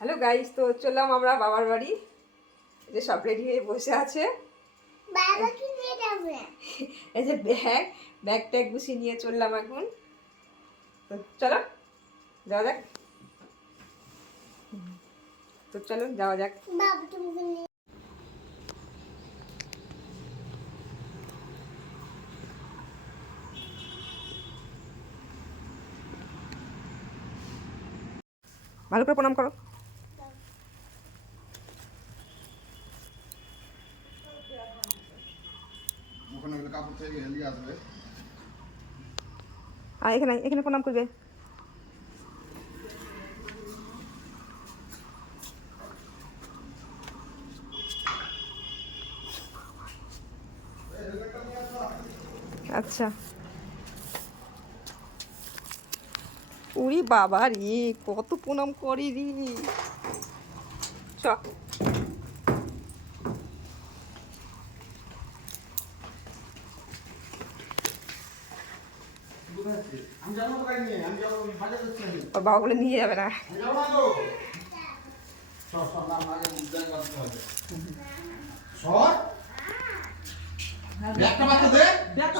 Hello guys, তো চললাম আমরা বাবার বাড়ি। যে সব রেডি হয়ে বসে আছে। বাবা কি নিয়ে যাবে? এই যে ব্যাগ ট্যাগ গুছিয়ে নিয়ে চললাম এখন। তো চলো যাওয়া যাক। তো চলো যাওয়া যাক। বাবা তুমি নিয়ে ভালো করে প্রণাম করো। আর এখানে এখানে প্রণাম করবে। আচ্ছা, উরি বাবা রে, কত প্রণাম করি রে। চ ওর বাবা বলে নিয়ে যাবে না।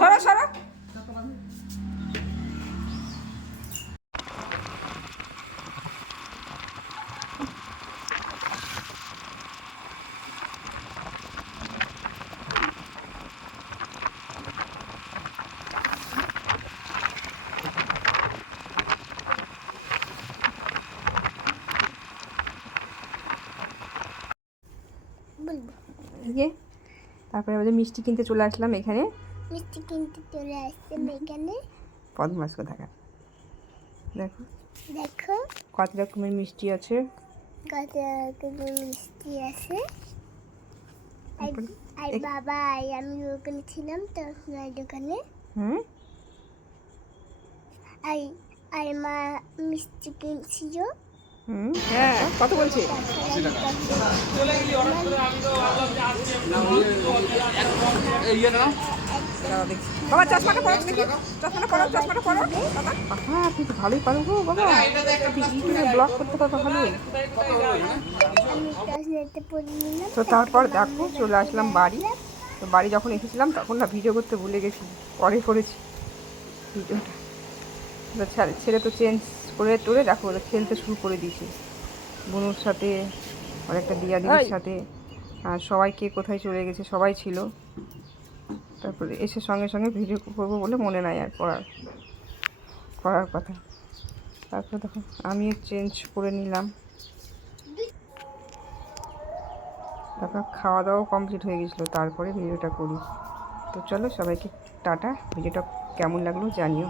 সরো সরো। বলবো তারপরে আমাদের মিষ্টি কিনতে চলে আসলাম এখানে। মিষ্টি কিনতে চলে আসছে এখানে। পদ্মাস কোথাকার দেখো দেখো কত রকমের মিষ্টি আছে। কত রকমের মিষ্টি আছে। আর তারপরে বাবা আর আমি ওখানে ছিলাম তো ওই দোকানে। হুম আর আর মা মিষ্টি কিনছিল। হ্যাঁ, কত বলছে? বাবা চশমাটা পরো, দেখি চশমাটা পরো, চশমাটা পরো। বাবা হ্যাঁ, তুই তো ভালোই পারো গো বাবা, তুই ইউটিউবে ব্লগ করতে পারো ভালোই। আমি টসনেতে পরে নিলাম। তো তারপর দেখো চলে আসলাম বাড়ি। তো বাড়ি যখন এসেছিলাম তখন না ভিডিও করতে ভুলে গেছি, পরে করেছি ভিডিওটা। তো ছেলে তো চেঞ্জ করে টোরে দেখো খেলতে শুরু করে দিয়েছে বনুর সাথে, আর একটা দিয়া দিদির সাথে। আর সবাই কে কোথায় চলে গেছে, সবাই ছিল। তারপরে এসে সঙ্গে সঙ্গে ভিডিও করবো বলে মনে নাই আর করার কথা। তারপরে দেখো আমিও চেঞ্জ করে নিলাম। তারপর খাওয়া দাওয়াও কমপ্লিট হয়ে গেছিলো, তারপরে ভিডিওটা করি। তো চলো সবাইকে টাটা। ভিডিওটা কেমন লাগলো জানিও।